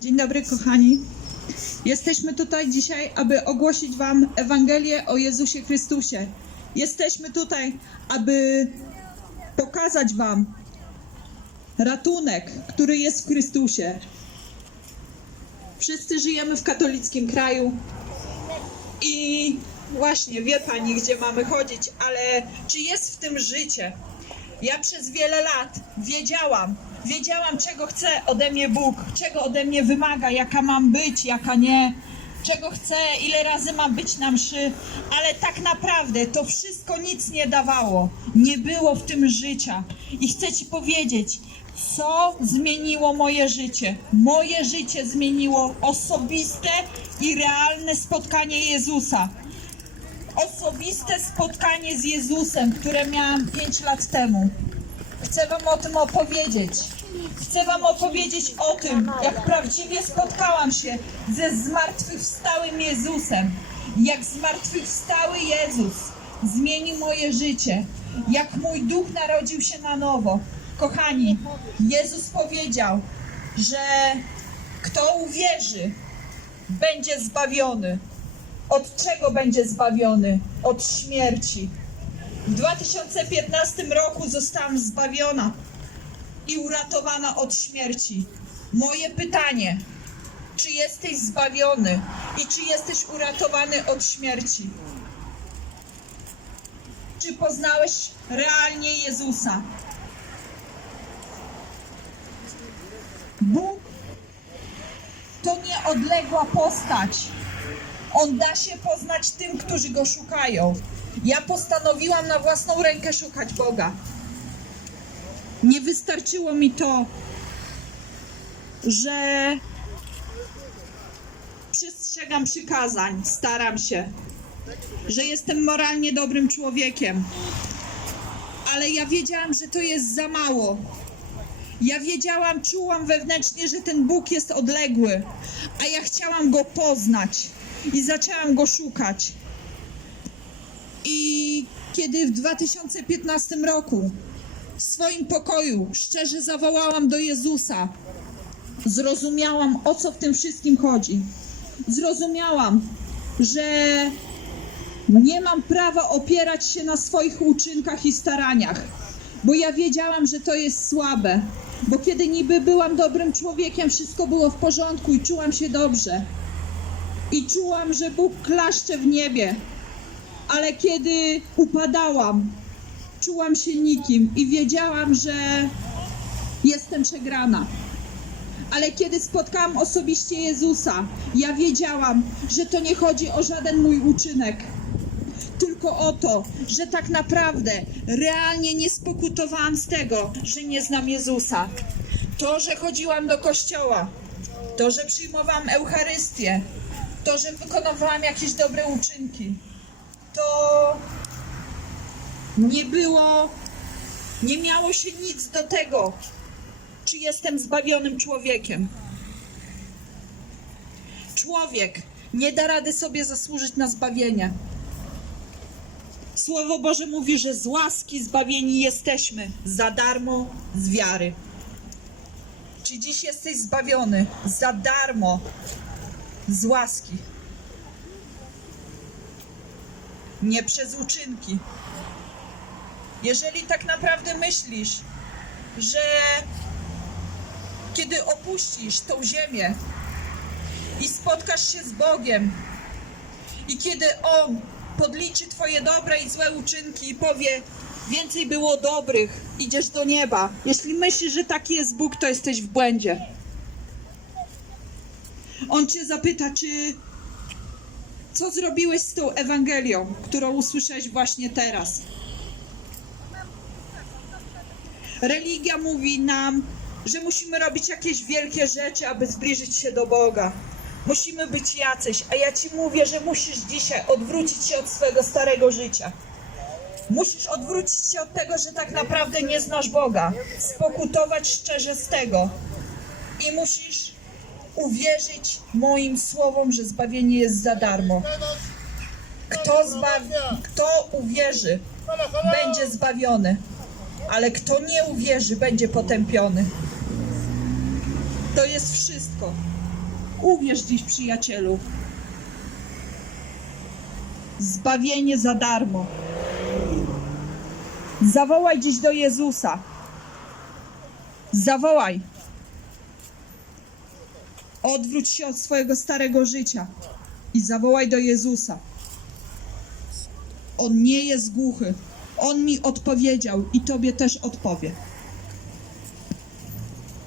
Dzień dobry, kochani. Jesteśmy tutaj dzisiaj, aby ogłosić Wam Ewangelię o Jezusie Chrystusie. Jesteśmy tutaj, aby pokazać Wam ratunek, który jest w Chrystusie. Wszyscy żyjemy w katolickim kraju i właśnie wie Pani, gdzie mamy chodzić, ale czy jest w tym życie? Ja przez wiele lat wiedziałam, wiedziałam, czego chce ode mnie Bóg, czego ode mnie wymaga, jaka mam być, jaka nie, czego chcę, ile razy mam być na mszy, ale tak naprawdę to wszystko nic nie dawało. Nie było w tym życia. I chcę Ci powiedzieć, co zmieniło moje życie. Moje życie zmieniło osobiste i realne spotkanie Jezusa osobiste spotkanie z Jezusem, które miałam 5 lat temu. Chcę Wam o tym opowiedzieć. Chcę Wam opowiedzieć o tym, jak prawdziwie spotkałam się ze zmartwychwstałym Jezusem. Jak zmartwychwstały Jezus zmienił moje życie. Jak mój duch narodził się na nowo. Kochani, Jezus powiedział, że kto uwierzy, będzie zbawiony. Od czego będzie zbawiony? Od śmierci. W 2015 roku zostałam zbawiona i uratowana od śmierci. Moje pytanie: czy jesteś zbawiony i czy jesteś uratowany od śmierci? Czy poznałeś realnie Jezusa? Bóg to nie odległa postać. On da się poznać tym, którzy go szukają. Ja postanowiłam na własną rękę szukać Boga. Nie wystarczyło mi to, że przestrzegam przykazań, staram się, że jestem moralnie dobrym człowiekiem. Ale ja wiedziałam, że to jest za mało. Ja wiedziałam, czułam wewnętrznie, że ten Bóg jest odległy, a ja chciałam go poznać i zaczęłam go szukać. Kiedy w 2015 roku w swoim pokoju szczerze zawołałam do Jezusa, zrozumiałam o co w tym wszystkim chodzi. Zrozumiałam, że nie mam prawa opierać się na swoich uczynkach i staraniach, bo ja wiedziałam, że to jest słabe. Bo kiedy niby byłam dobrym człowiekiem, wszystko było w porządku i czułam się dobrze i czułam, że Bóg klaszcze w niebie. Ale kiedy upadałam, czułam się nikim i wiedziałam, że jestem przegrana. Ale kiedy spotkałam osobiście Jezusa, ja wiedziałam, że to nie chodzi o żaden mój uczynek, tylko o to, że tak naprawdę realnie nie spokutowałam z tego, że nie znam Jezusa. To, że chodziłam do kościoła, to, że przyjmowałam Eucharystię, to, że wykonywałam jakieś dobre uczynki, to nie było, nie miało się nic do tego, czy jestem zbawionym człowiekiem. Człowiek nie da rady sobie zasłużyć na zbawienie. Słowo Boże mówi, że z łaski zbawieni jesteśmy za darmo z wiary. Czy dziś jesteś zbawiony za darmo z łaski? Nie przez uczynki. Jeżeli tak naprawdę myślisz, że kiedy opuścisz tą ziemię i spotkasz się z Bogiem, i kiedy On podliczy Twoje dobre i złe uczynki i powie, więcej było dobrych, idziesz do nieba. Jeśli myślisz, że taki jest Bóg, to jesteś w błędzie. On Cię zapyta, czy co zrobiłeś z tą Ewangelią, którą usłyszałeś właśnie teraz. Religia mówi nam, że musimy robić jakieś wielkie rzeczy, aby zbliżyć się do Boga. Musimy być jacyś, a ja ci mówię, że musisz dzisiaj odwrócić się od swojego starego życia. Musisz odwrócić się od tego, że tak naprawdę nie znasz Boga. Spokutować szczerze z tego. I musisz uwierzyć moim słowom, że zbawienie jest za darmo. Kto, zbawi, kto uwierzy, będzie zbawiony, ale kto nie uwierzy, będzie potępiony. To jest wszystko. Uwierz dziś, przyjacielu. Zbawienie za darmo. Zawołaj dziś do Jezusa. Zawołaj. Odwróć się od swojego starego życia i zawołaj do Jezusa. On nie jest głuchy. On mi odpowiedział i tobie też odpowie.